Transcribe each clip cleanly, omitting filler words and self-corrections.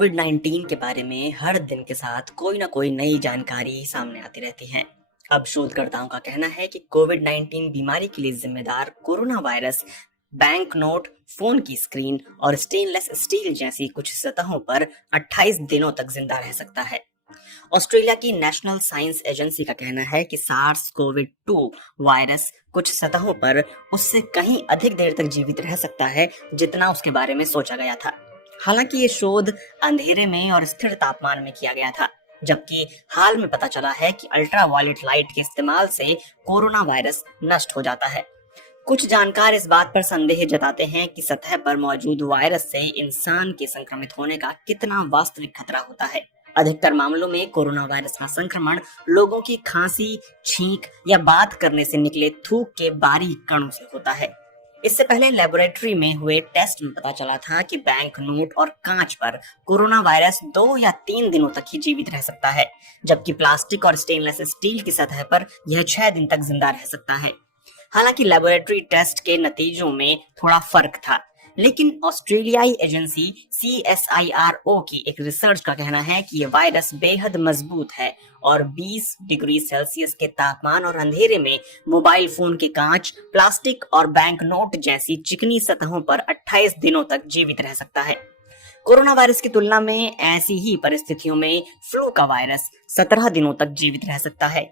Covid 19 के बारे में हर दिन के साथ कोई ना कोई नई जानकारी सामने आती रहती है। अब शोधकर्ताओं का कहना है कि कोविड 19 बीमारी के लिए जिम्मेदार corona virus bank note, phone की स्क्रीन और स्टेनलेस स्टील जैसी कुछ सतहों पर 28 दिनों तक जिंदा रह सकता है। ऑस्ट्रेलिया की नेशनल साइंस एजेंसी का कहना है कि सार्स कोविड 2 वायरस कुछ सतहों पर उससे कहीं अधिक देर तक जीवित रह सकता है जितना उसके बारे में सोचा गया था। हालांकि ये शोध अंधेरे में और स्थिर तापमान में किया गया था, जबकि हाल में पता चला है कि अल्ट्रा वायलेट लाइट के इस्तेमाल से कोरोना वायरस नष्ट हो जाता है। कुछ जानकार इस बात पर संदेह जताते हैं कि सतह पर मौजूद वायरस से इंसान के संक्रमित होने का कितना वास्तविक खतरा होता है। अधिकतर मामलों में कोरोना वायरस का संक्रमण लोगों की खांसी, छींक या बात करने से निकले थूक के बारीक कणों से होता है। इससे पहले लेबोरेटरी में हुए टेस्ट में पता चला था कि बैंक नोट और कांच पर कोरोना वायरस 2 या 3 दिनों तक ही जीवित रह सकता है, जबकि प्लास्टिक और स्टेनलेस स्टील की सतह पर यह 6 दिन तक जिंदा रह सकता है। हालांकि लेबोरेटरी टेस्ट के नतीजों में थोड़ा फर्क था, लेकिन ऑस्ट्रेलियाई एजेंसी CSIRO की एक रिसर्च का कहना है कि यह वायरस बेहद मजबूत है और 20 डिग्री सेल्सियस के तापमान और अंधेरे में मोबाइल फोन के कांच, प्लास्टिक और बैंक नोट जैसी चिकनी सतहों पर 28 दिनों तक जीवित रह सकता है। कोरोना वायरस की तुलना में ऐसी ही परिस्थितियों में फ्लू का वायरस 17 दिनों तक जीवित रह सकता है।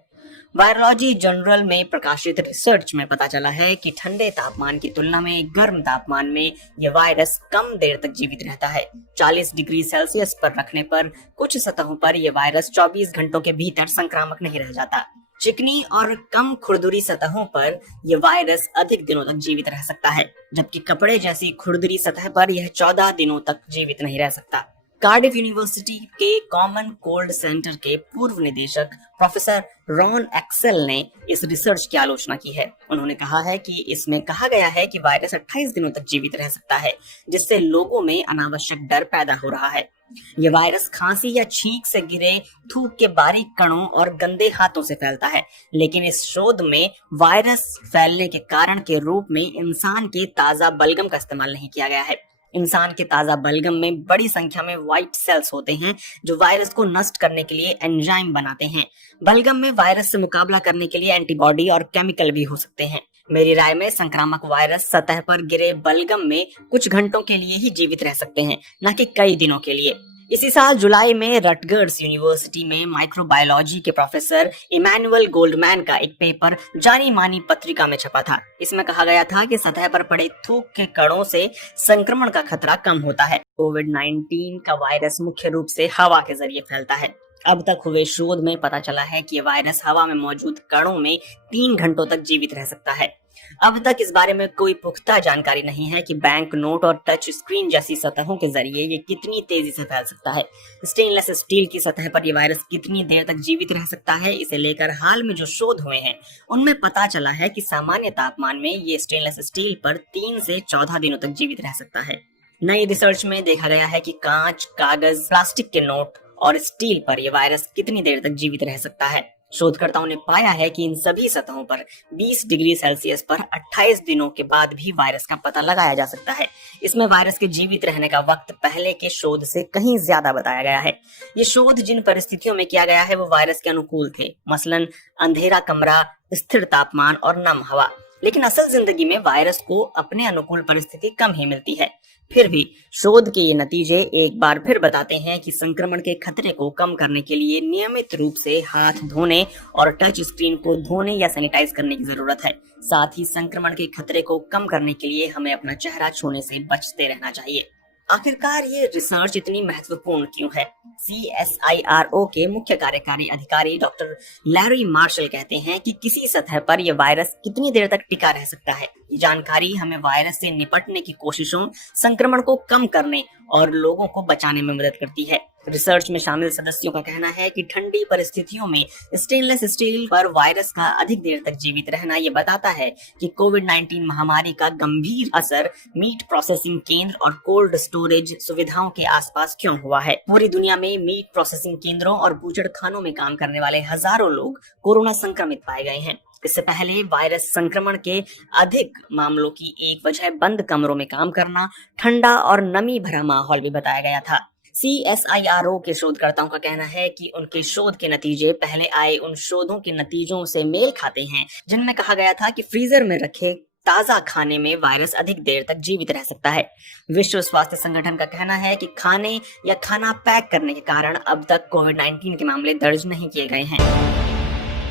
वायरोलॉजी जर्नल में प्रकाशित रिसर्च में पता चला है कि ठंडे तापमान की तुलना में गर्म तापमान में यह वायरस कम देर तक जीवित रहता है। 40 डिग्री सेल्सियस पर रखने पर कुछ सतहों पर यह वायरस 24 घंटों के भीतर संक्रामक नहीं रह जाता। चिकनी और कम खुरदुरी सतहों पर यह वायरस अधिक दिनों तक जीवित रह सकता है, जबकि कपड़े जैसी खुरदुरी सतह पर यह 14 दिनों तक जीवित नहीं रह सकता। कार्डिफ यूनिवर्सिटी के कॉमन कोल्ड सेंटर के पूर्व निदेशक प्रोफेसर रॉन एक्सेल ने इस रिसर्च की आलोचना की है। उन्होंने कहा है कि इसमें कहा गया है कि वायरस 28 दिनों तक जीवित रह सकता है, जिससे लोगों में अनावश्यक डर पैदा हो रहा है। यह वायरस खांसी या छींक से गिरे थूक के बारीक कणों और गंदे हाथों से फैलता है, लेकिन इस शोध में वायरस फैलने के कारण के रूप में इंसान के ताजा बलगम का इस्तेमाल नहीं किया गया है। इंसान के ताजा बलगम में बड़ी संख्या में व्हाइट सेल्स होते हैं जो वायरस को नष्ट करने के लिए एंजाइम बनाते हैं। बलगम में वायरस से मुकाबला करने के लिए एंटीबॉडी और केमिकल भी हो सकते हैं। मेरी राय में संक्रामक वायरस सतह पर गिरे बलगम में कुछ घंटों के लिए ही जीवित रह सकते हैं, न कि कई दिनों के लिए। इसी साल जुलाई में रटगर्स यूनिवर्सिटी में माइक्रोबायोलॉजी के प्रोफेसर इमैनुअल गोल्डमैन का एक पेपर जानी मानी पत्रिका में छपा था। इसमें कहा गया था कि सतह पर पड़े थूक के कणों से संक्रमण का खतरा कम होता है। कोविड 19 का वायरस मुख्य रूप से हवा के जरिए फैलता है। अब तक हुए शोध में पता चला है कि यह वायरस हवा में मौजूद कणों में 3 घंटों तक जीवित रह सकता है। अब तक इस बारे में कोई पुख्ता जानकारी नहीं है कि बैंक नोट और टच स्क्रीन जैसी सतहों के जरिए ये कितनी तेजी से फैल सकता है। स्टेनलेस स्टील की सतह पर यह वायरस कितनी देर तक जीवित रह सकता है, इसे लेकर हाल में जो शोध हुए हैं उनमें पता चला है कि सामान्य तापमान में ये स्टेनलेस स्टील पर 3 से 14 दिनों तक जीवित रह सकता है। नई रिसर्च में देखा गया है कि कांच, कागज, प्लास्टिक के नोट और स्टील पर यह वायरस कितनी देर तक जीवित रह सकता है। शोधकर्ताओं ने पाया है कि इन सभी सतहों पर 20 डिग्री सेल्सियस पर 28 दिनों के बाद भी वायरस का पता लगाया जा सकता है। इसमें वायरस के जीवित रहने का वक्त पहले के शोध से कहीं ज्यादा बताया गया है। ये शोध जिन परिस्थितियों में किया गया है वो वायरस के अनुकूल थे, मसलन अंधेरा कमरा, स्थिर तापमान और नम हवा। लेकिन असल जिंदगी में वायरस को अपने अनुकूल परिस्थिति कम ही मिलती है। फिर भी शोध के ये नतीजे एक बार फिर बताते हैं कि संक्रमण के खतरे को कम करने के लिए नियमित रूप से हाथ धोने और टच स्क्रीन को धोने या सैनिटाइज करने की जरूरत है। साथ ही संक्रमण के खतरे को कम करने के लिए हमें अपना चेहरा छूने से बचते रहना चाहिए। आखिरकार ये रिसर्च इतनी महत्वपूर्ण क्यों है? CSIRO के मुख्य कार्यकारी अधिकारी डॉक्टर लैरी मार्शल कहते हैं कि किसी सतह पर यह वायरस कितनी देर तक टिका रह सकता है। ये जानकारी हमें वायरस से निपटने की कोशिशों, संक्रमण को कम करने और लोगों को बचाने में मदद करती है। रिसर्च में शामिल सदस्यों का कहना है कि ठंडी परिस्थितियों में स्टेनलेस स्टील पर वायरस का अधिक देर तक जीवित रहना ये बताता है कि कोविड 19 महामारी का गंभीर असर मीट प्रोसेसिंग केंद्र और कोल्ड स्टोरेज सुविधाओं के आसपास क्यों हुआ है। पूरी दुनिया में मीट प्रोसेसिंग केंद्रों और बूचड़खानों में काम करने वाले हजारों लोग कोरोना संक्रमित पाए गए हैं। इससे पहले वायरस संक्रमण के अधिक मामलों की एक वजह बंद कमरों में काम करना, ठंडा और नमी भरा माहौल भी बताया गया था। CSIRO के शोधकर्ताओं का कहना है कि उनके शोध के नतीजे पहले आए उन शोधों के नतीजों से मेल खाते हैं जिनमें कहा गया था कि फ्रीजर में रखे ताजा खाने में वायरस अधिक देर तक जीवित रह सकता है। विश्व स्वास्थ्य संगठन का कहना है कि खाने या खाना पैक करने के कारण अब तक कोविड-19 के मामले दर्ज नहीं किए गए हैं।